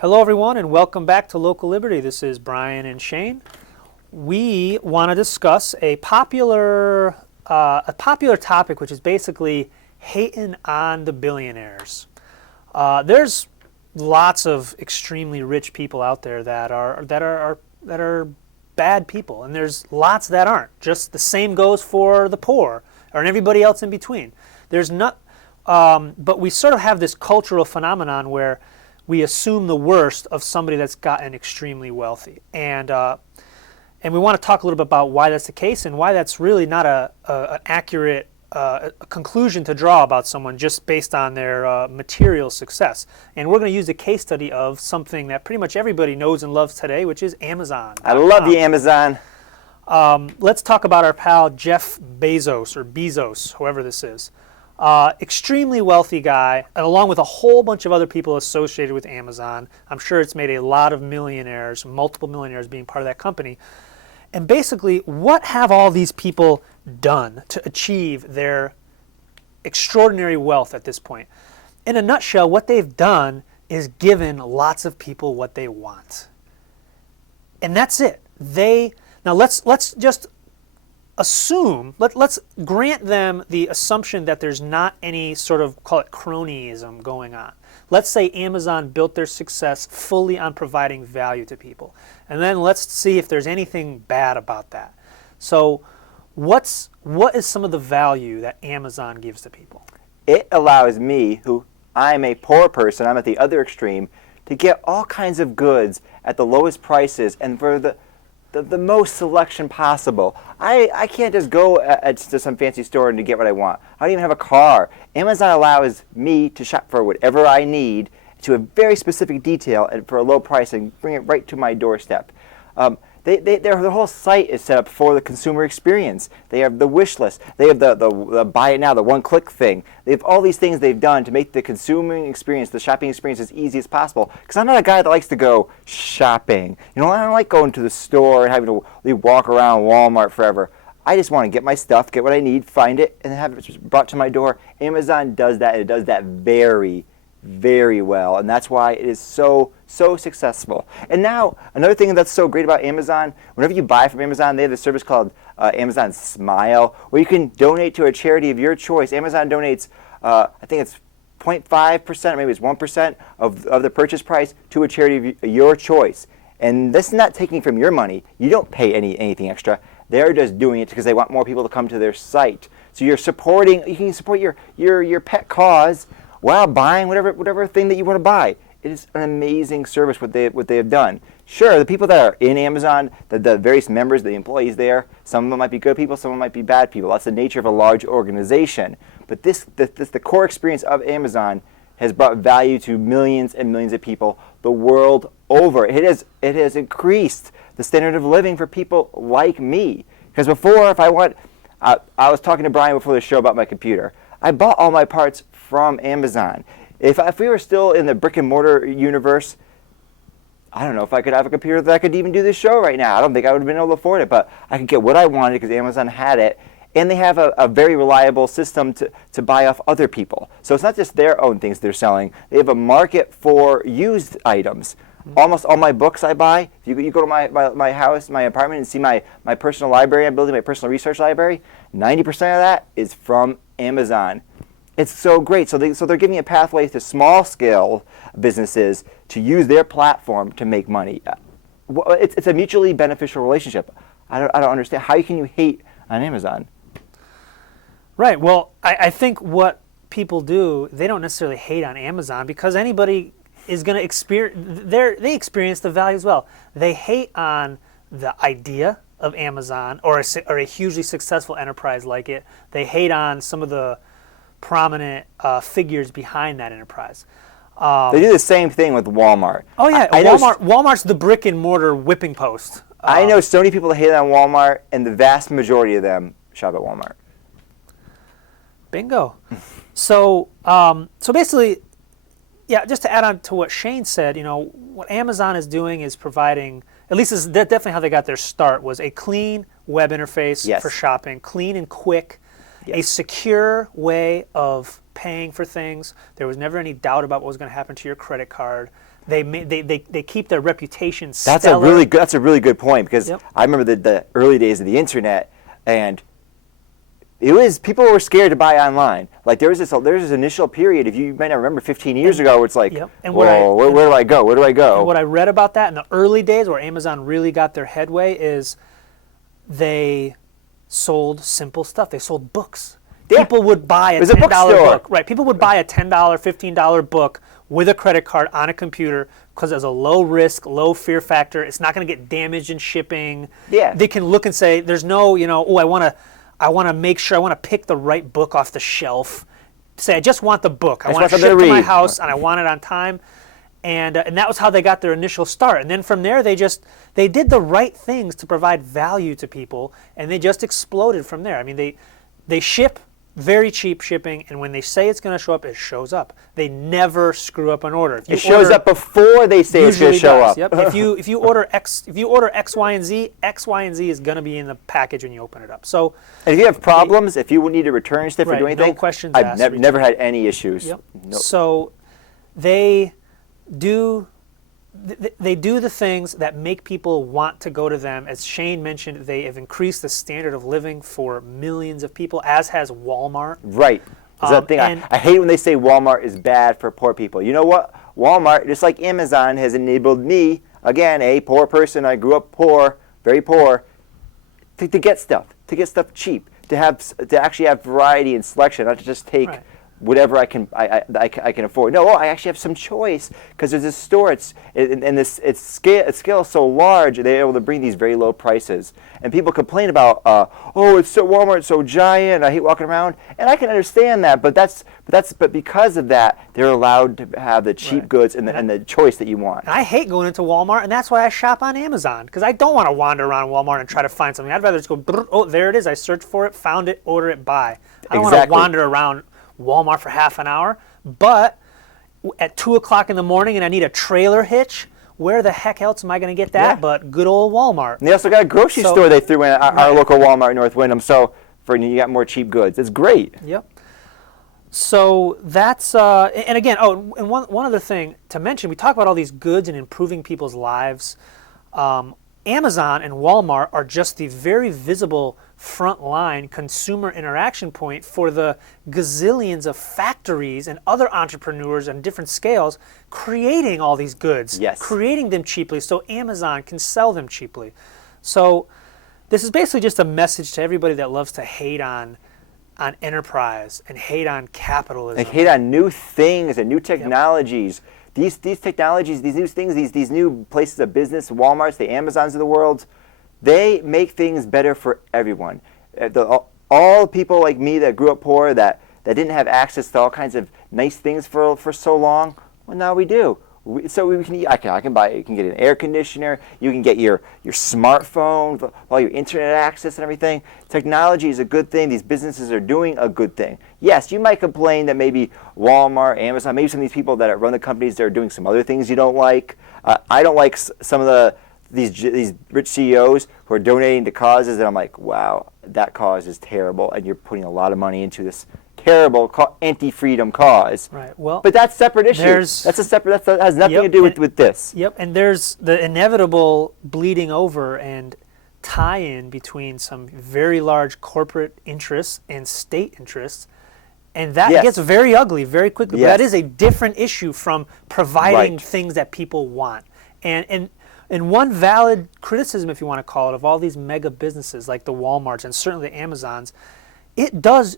Hello, everyone, and welcome back to Local Liberty. This is Brian and Shane. We want to discuss a popular topic, which is basically hating on the billionaires. There's lots of extremely rich people out there that are bad people, and there's lots that aren't. Just the same goes for the poor and everybody else in between. But we sort of have this cultural phenomenon where we assume the worst of somebody that's gotten extremely wealthy, and we want to talk a little bit about why that's the case and why that's really not an accurate conclusion to draw about someone just based on their material success. And we're going to use a case study of something that pretty much everybody knows and loves today, which is Amazon. I love you, Amazon. Let's talk about our pal Jeff Bezos, or Bezos, whoever this is. Extremely wealthy guy, and along with a whole bunch of other people associated with Amazon. I'm sure it's made a lot of millionaires, multiple millionaires being part of that company. And basically, what have all these people done to achieve their extraordinary wealth at this point? In a nutshell, what they've done is given lots of people what they want. And that's it. Now let's just assume, let's grant them the assumption that there's not any sort of, call it cronyism going on. Let's say Amazon built their success fully on providing value to people. And then let's see if there's anything bad about that. So what is some of the value that Amazon gives to people? It allows me, who I'm a poor person, I'm at the other extreme, to get all kinds of goods at the lowest prices and for the most selection possible. I can't just go to some fancy store and to get what I want. I don't even have a car. Amazon allows me to shop for whatever I need to a very specific detail and for a low price and bring it right to my doorstep. Their whole site is set up for the consumer experience. They have the wish list. They have the buy it now, the one-click thing. They have all these things they've done to make the consuming experience, the shopping experience, as easy as possible. Because I'm not a guy that likes to go shopping. You know, I don't like going to the store and having to walk around Wal-Mart forever. I just want to get my stuff, get what I need, find it, and have it brought to my door. Amazon does that, and it does that very, very well, and that's why it is so successful. And now, another thing that's so great about Amazon, whenever you buy from Amazon, they have this service called Amazon Smile, where you can donate to a charity of your choice. Amazon donates, I think it's 0.5%, or maybe it's 1% of the purchase price to a charity of your choice. And this is not taking from your money. You don't pay anything extra. They're just doing it because they want more people to come to their site. So you can support your pet cause while buying whatever thing that you want to buy. It is an amazing service what they have done. Sure, the people that are in Amazon, the various members, the employees there, some of them might be good people, some of them might be bad people. That's the nature of a large organization. But the core experience of Amazon has brought value to millions and millions of people the world over. It has increased the standard of living for people like me. Because before, I was talking to Brian before the show about my computer. I bought all my parts from Amazon. If we were still in the brick and mortar universe, I don't know if I could have a computer that I could even do this show right now. I don't think I would have been able to afford it, but I could get what I wanted because Amazon had it. And they have a very reliable system to buy off other people. So it's not just their own things they're selling. They have a market for used items. Almost all my books I buy, if you go to my house, my apartment, and see my personal library I'm building, my personal research library, 90% of that is from Amazon. It's so great. So they're giving a pathway to small-scale businesses to use their platform to make money. It's a mutually beneficial relationship. I don't understand. How can you hate on Amazon? Right. Well, I think what people do, they don't necessarily hate on Amazon because anybody is going to experience, they experience the value as well. They hate on the idea of Amazon or a hugely successful enterprise like it. They hate on some of the prominent figures behind that enterprise. They do the same thing with Wal-Mart. Oh yeah, Walmart's the brick and mortar whipping post. I know so many people that hate on Walmart, and the vast majority of them shop at Walmart. Bingo. So basically, yeah, just to add on to what Shane said, what Amazon is doing is providing, at least is definitely how they got their start, was a clean web interface for shopping, clean and quick, a secure way of paying for things. There was never any doubt about what was going to happen to your credit card. They keep their reputation That's stellar. that's a really good point, because Yep. I remember the early days of the internet, and people were scared to buy online. Like there's this initial period, if you might not remember, 15 years ago, where it's like, Yep. And whoa, where do I go? Where do I go? And what I read about that in the early days, where Amazon really got their headway, is they sold simple stuff. They sold books. Yeah. People would buy a was a $10 bookstore. book. Right. People would buy a $10, $15 book with a credit card on a computer because there's a low risk, low fear factor. It's not going to get damaged in shipping. Yeah. They can look and say, there's no, oh, I want to make sure, I want to pick the right book off the shelf. Say, I just want the book. I want it want something shipped to to my read. house, and I want it on time. And that was how they got their initial start. And then from there, they did the right things to provide value to people, and they just exploded from there. I mean, they ship very cheap shipping, and when they say it's going to show up, it shows up. They never screw up an order. If you It shows order- up before they say it's going to Usually show does, up. Yep. If you order X Y and Z, X Y and Z is going to be in the package when you open it up. So And if you have problems, if you need to return stuff or Right, do no anything, questions I've asked, never had any issues. Yep. No. So they do they do the things that make people want to go to them. As Shane mentioned, they have increased the standard of living for millions of people, as has Walmart. Right. That's the thing. and- I hate when they say Walmart is bad for poor people. You know what? Walmart, just like Amazon, has enabled me, again, a poor person. I grew up poor, very poor, to get stuff cheap, to actually have variety and selection, not to just take Right. whatever I can afford. No, I actually have some choice, because there's this store. Its scale is so large, they're able to bring these very low prices. And people complain about, Walmart's so giant. I hate walking around, and I can understand that. But because of that, they're allowed to have the cheap Right. goods and the choice that you want. And I hate going into Walmart, and that's why I shop on Amazon, because I don't want to wander around Walmart and try to find something. I'd rather just go, oh, there it is. I searched for it, found it, order it, buy. I don't want to Exactly. wander around Walmart for half an hour. But at 2 o'clock in the morning and I need a trailer hitch, where the heck else am I going to get that Yeah. but good old Walmart? And they also got a grocery So- store they threw in our Right. local Walmart in North Wyndham. So you got more cheap goods. It's great. Yep. So that's and again, and one other thing to mention, we talk about all these goods and improving people's lives. Amazon and Walmart are just the very visible frontline consumer interaction point for the gazillions of factories and other entrepreneurs on different scales creating all these goods, Yes. creating them cheaply so Amazon can sell them cheaply. So this is basically just a message to everybody that loves to hate on enterprise and hate on capitalism. They hate on new things and new technologies. These technologies, these new things, these new places of business, Walmarts, the Amazons of the world, they make things better for everyone. All people like me that grew up poor, that didn't have access to all kinds of nice things for so long, well, now we do. You can get an air conditioner, you can get your smartphone, all your internet access and everything. Technology is a good thing. These businesses are doing a good thing. Yes, you might complain that maybe Walmart, Amazon, maybe some of these people that run the companies, they're doing some other things you don't like. I don't like some of these rich CEOs who are donating to causes that I'm like, wow, that cause is terrible, and you're putting a lot of money into this terrible anti-freedom cause. Right. Well, But that's a separate issue. That has nothing Yep, to do and- with this. Yep, and there's the inevitable bleeding over and tie-in between some very large corporate interests and state interests, and that Yes. gets very ugly very quickly. But Yes. that is a different issue from providing Right. things that people want. And one valid criticism, if you want to call it, of all these mega businesses like the Walmarts and certainly the Amazons, it does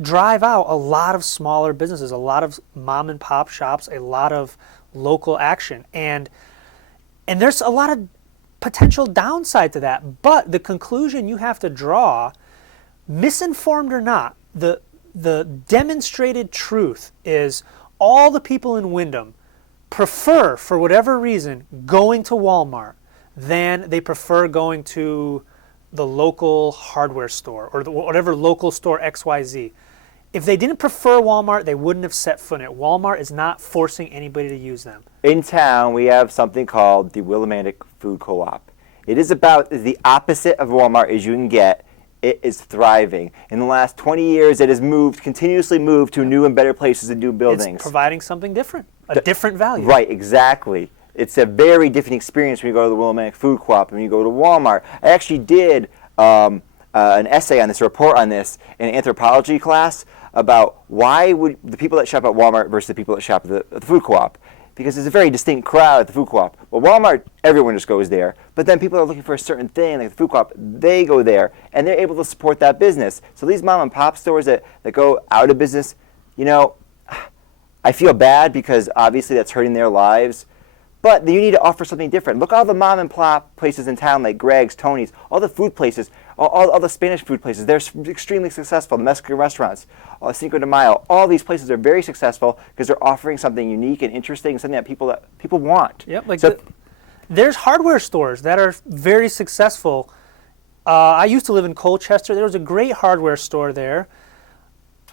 drive out a lot of smaller businesses, a lot of mom and pop shops, a lot of local action. And there's a lot of potential downside to that. But the conclusion you have to draw, misinformed or not, the demonstrated truth is all the people in Wyndham prefer, for whatever reason, going to Walmart than they prefer going to the local hardware store or whatever local store XYZ. If they didn't prefer Walmart, they wouldn't have set foot in it. Walmart is not forcing anybody to use them. In town, we have something called the Willimantic Food Co-op. It is about the opposite of Walmart as you can get. It is thriving. In the last 20 years, it has continuously moved to new and better places and new buildings. It's providing something different. a different value. Right, exactly. It's a very different experience when you go to the Willamette Food Co-op and when you go to Walmart. I actually did an essay on this, a report on this in an anthropology class about why would the people that shop at Walmart versus the people that shop at the food co-op. Because there's a very distinct crowd at the food co-op. Well, Walmart, everyone just goes there. But then people are looking for a certain thing, like the food co-op, they go there, and they're able to support that business. So these mom and pop stores that go out of business, you know, I feel bad because obviously that's hurting their lives. But you need to offer something different. Look at all the mom and pop places in town like Greg's, Tony's, all the food places, all the Spanish food places. They're extremely successful. The Mexican restaurants, Cinco de Mayo, all these places are very successful because they're offering something unique and interesting, something that people want. Yep, like so, there's hardware stores that are very successful. I used to live in Colchester. There was a great hardware store there.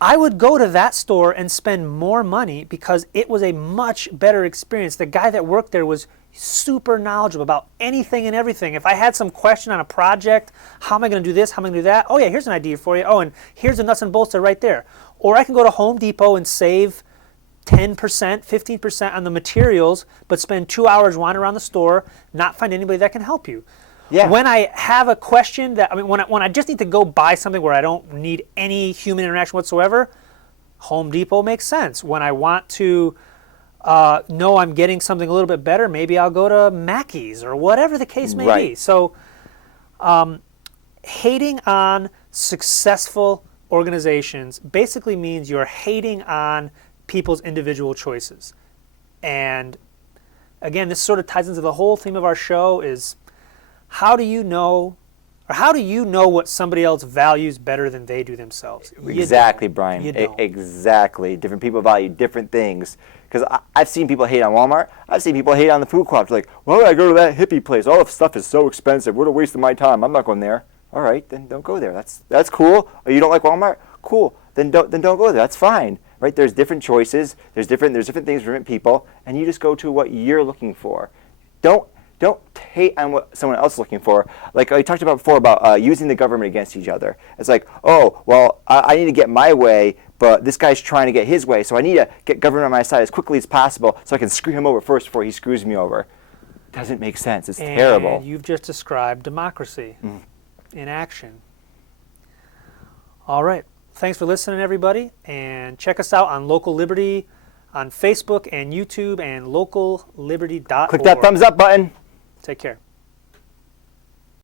I would go to that store and spend more money because it was a much better experience. The guy that worked there was super knowledgeable about anything and everything. If I had some question on a project, how am I going to do this, how am I going to do that? Oh yeah, here's an idea for you. Oh, and here's the nuts and bolts are right there. Or I can go to Home Depot and save 10%, 15% on the materials, but spend 2 hours wandering around the store, not find anybody that can help you. Yeah. When I have a question when I just need to go buy something where I don't need any human interaction whatsoever, Home Depot makes sense. When I want to know I'm getting something a little bit better, maybe I'll go to Mackey's or whatever the case may be. So hating on successful organizations basically means you're hating on people's individual choices. And again, this sort of ties into the whole theme of our show is how do you know what somebody else values better than they do themselves? Exactly, Brian. You don't. Exactly. Different people value different things. Because I've seen people hate on Walmart. I've seen people hate on the food co-op. They're like, why would I go to that hippie place? All the stuff is so expensive. What a waste of my time. I'm not going there. All right, then don't go there. That's cool. Oh, you don't like Walmart? Cool. Then don't go there. That's fine. Right? There's different choices. There's different things for different people, and you just go to what you're looking for. Don't hate on what someone else is looking for. Like I talked about before about using the government against each other. It's like, oh, well, I need to get my way, but this guy's trying to get his way, so I need to get government on my side as quickly as possible so I can screw him over first before he screws me over. Doesn't make sense. It's terrible. And you've just described democracy in action. All right. Thanks for listening, everybody, and check us out on Local Liberty on Facebook and YouTube and localliberty.org. Click that thumbs up button. Take care.